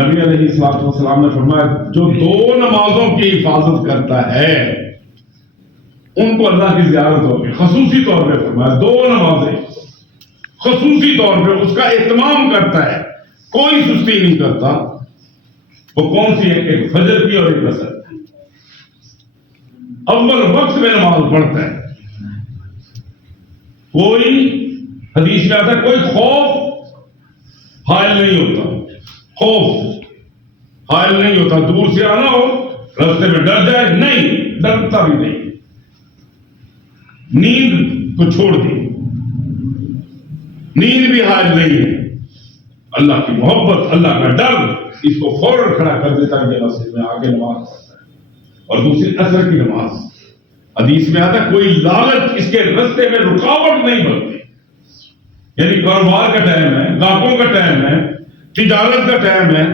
نبی علیہ الصلوۃ والسلام نے فرمایا جو دو نمازوں کی حفاظت کرتا ہے ان کو اللہ کی زیارت ہوگی. خصوصی طور پہ فرمایا دو نمازیں خصوصی طور پہ اس کا اہتمام کرتا ہے, کوئی سستی نہیں کرتا. وہ کون سی ہے؟ ایک فجر کی اور ایک عصر. اول وقت میں نماز پڑھتا ہے. کوئی حدیث میں آتا ہے کوئی خوف حائل نہیں ہوتا, خوف حائل نہیں ہوتا. دور سے آنا ہو راستے میں ڈر جائے, نہیں ڈرتا بھی نہیں. نیند کو چھوڑ دی, نیند بھی حائل نہیں ہے. اللہ کی محبت, اللہ کا ڈر اس کو فوراً کھڑا کر دیتا ہے کہ مسجد میں آگے نماز پڑھتا ہے. اور دوسری عصر کی نماز, حدیث میں آتا ہے کوئی لالچ اس کے راستے میں رکاوٹ نہیں بنتی. یعنی کاروبار کا ٹائم ہے, گاہکوں کا ٹائم ہے, تجارت کا ٹائم ہے,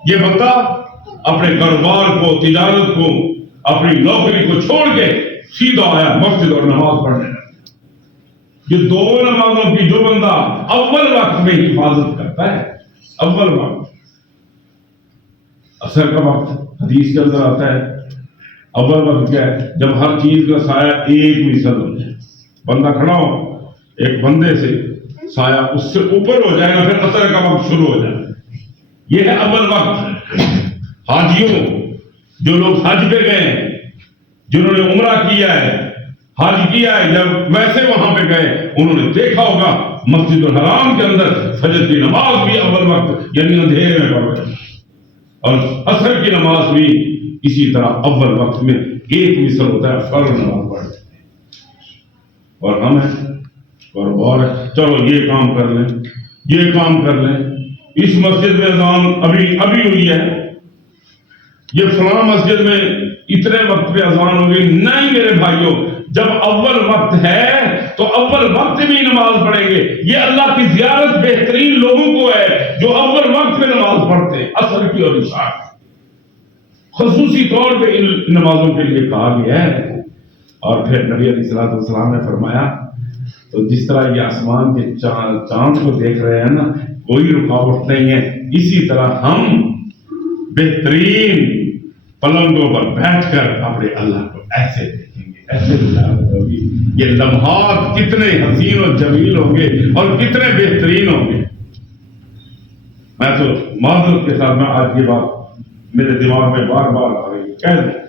یہ بندہ اپنے کاروبار کو, تجارت کو, اپنی نوکری کو چھوڑ کے سیدھا آیا مسجد اور نماز پڑھنے لگا. یہ دو نمازوں کی جو بندہ اول وقت میں حفاظت کرتا ہے, اول وقت, عصر کا وقت حدیث کے اندر آتا ہے اول وقت کیا ہے؟ جب ہر چیز کا سایہ ایک فیصد ہو جائے. بندہ کھڑا ہو, ایک بندے سے سایہ اس سے اوپر ہو جائے گا, پھر عصر کا وقت شروع ہو جائے گا. یہ ہے اول وقت. حاجیوں, جو لوگ حج پہ گئے, جنہوں نے عمرہ کیا ہے, حج کیا ہے, جب ویسے وہاں پہ گئے انہوں نے دیکھا ہوگا مسجد الحرام کے اندر فجر کی نماز بھی اول وقت یعنی اندھیرے میں پڑھ رہے ہیں, اور عصر کی نماز بھی اسی طرح اول وقت میں ایک مثل ہوتا ہے, فرض نماز پڑھتے ہیں. اور ہم ہیں اور چلو یہ کام کر لیں, یہ کام کر لیں. اس مسجد میں اذان ابھی ہوئی ہے, یہ فلاں مسجد میں اتنے وقت پہ اذان ہوگی. نہیں میرے بھائیوں, جب اول وقت ہے تو اول وقت بھی نماز پڑھیں گے. یہ اللہ کی زیارت بہترین لوگوں کو ہے جو اول وقت میں نماز پڑھتے ہیں, عصر کی اور عشاء کی. خصوصی طور پہ ان نمازوں کے لیے کہا گیا ہے. اور پھر نبی علیہ الصلوۃ والسلام نے فرمایا تو جس طرح یہ آسمان کے چاند کو دیکھ رہے ہیں نا, کوئی رکاوٹ نہیں ہے, اسی طرح ہم بہترین پلنگوں پر بیٹھ کر اپنے اللہ کو ایسے دیکھیں گے, ایسے زیارت ہوگی. یہ لمحات کتنے حسین و جمیل ہوں گے اور کتنے بہترین ہوں گے. میں تو معذرت کے ساتھ میں آج یہ بات میرے دماغ میں بار بار آ رہی ہے, کہہ دیں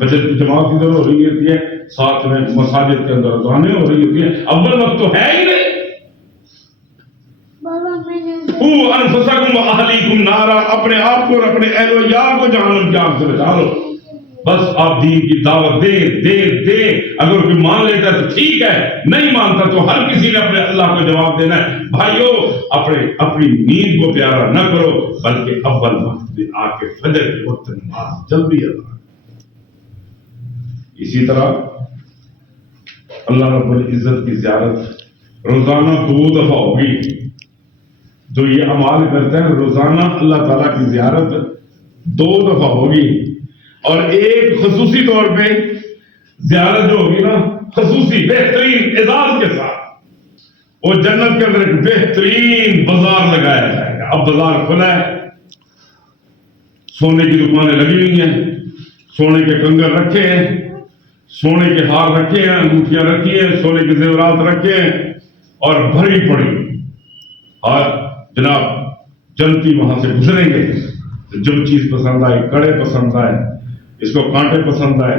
بجٹ کی جماعت ادھر ہو رہی ہوتی ہے, ساتھ میں مساجد کے اندر اذانیں ہو رہی ہوتی ہیں. اول وقت تو ہے ہی نہیں. انفسکم واہلیکم نارا, اپنے آپ کو اور اپنے اہل و عیال کو جہنم کی آگ سے بچا لو. بس آپ دین کی دعوت دیں. اگر کوئی مان لیتا ہے تو ٹھیک ہے, نہیں مانتا تو ہر کسی نے اپنے اللہ کو جواب دینا ہے. بھائیو, اپنی نیند کو پیارا نہ کرو, بلکہ اول وقت میں آ کے فجر کے وقت نماز جلدی ادا. اسی طرح اللہ رب العزت کی زیارت روزانہ 2 دفعہ ہوگی. جو یہ اعمال کرتے ہیں روزانہ اللہ تعالیٰ کی زیارت 2 دفعہ ہوگی. اور ایک خصوصی طور پہ زیارت جو ہوگی نا, خصوصی بہترین اعزاز کے ساتھ, وہ جنت کے اندر ایک بہترین بازار لگایا جائے گا. اب بازار کھلا ہے, سونے کی دکانیں لگی ہوئی ہیں, سونے کے کنگن رکھے ہیں, سونے کے ہار رکھے ہیں, انگوٹھیاں رکھی ہیں, سونے کے زیورات رکھے ہیں, اور بھری پڑی. اور جناب جنتی وہاں سے گزریں گے, جو چیز پسند آئے, کڑے پسند آئے, اس کو کانٹے پسند آئے,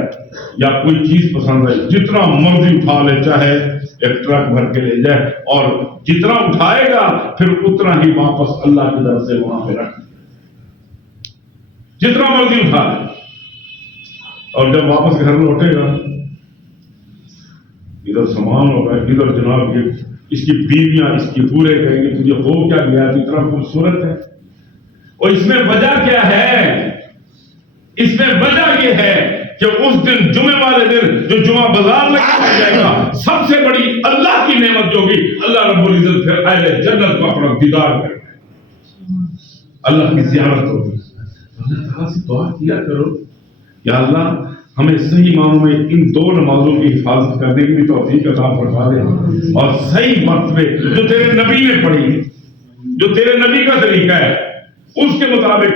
یا کوئی چیز پسند آئے, جتنا مرضی اٹھا لے, چاہے ایک ٹرک بھر کے لے جائے, اور جتنا اٹھائے گا پھر اتنا ہی واپس اللہ کی طرف سے وہاں پہ رکھ, جتنا مرضی اٹھا لے. اور جب واپس گھر لوٹے گا, ادھر سامان ہوگا, ادھر جناب اس کی بیویاں اس کی پورے کہیں گے تجھے ہو کیا گیا, اتنا خوبصورت ہے. اور اس میں وجہ کیا ہے؟ اس میں وجہ یہ ہے کہ اس دن جمعے والے دن جو جمعہ بازار میں کیا جائے گا, سب سے بڑی اللہ کی نعمت جو ہوگی, اللہ رب العزت پھر اہل جنت کو اپنا دیدار کرے گا, اللہ کی زیارت ہوگی. اللہ تعالیٰ سے دعا کیا کرو, یا اللہ ہمیں صحیح معنوں میں ان 2 نمازوں کی حفاظت کرنے کی بھی توفیق عطا فرما دے, اور صحیح وقت پہ جو تیرے نبی نے پڑھی, جو تیرے نبی کا طریقہ ہے, اس کے مطابق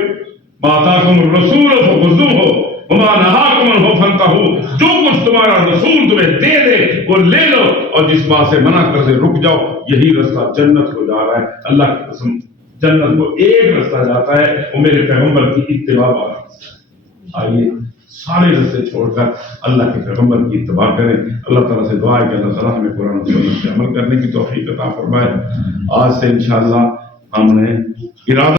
باتاکم الرسول فخذوہ وما نہاکم عنہ فانتہوا، جو کچھ تمہارا رسول تمہیں دے دے وہ لے لو، اور جس بات سے منع کر دے رک جاؤ، یہی رستہ جنت کو جا رہا ہے۔ اللہ کی قسم جنت کو ایک رستہ جاتا ہے، وہ میرے پیغمبر کی اتباع والا رستہ ہے۔ آئیے سارے رستے چھوڑ کر اللہ کے پیغمبر کی اتباع کریں۔ اللہ تعالیٰ سے دعا ہے کہ اللہ تعالیٰ ہمیں قرآن و سنت پہ عمل کرنے کی توفیق عطا فرمائے۔ آج سے انشاءاللہ ہم نے ارادہ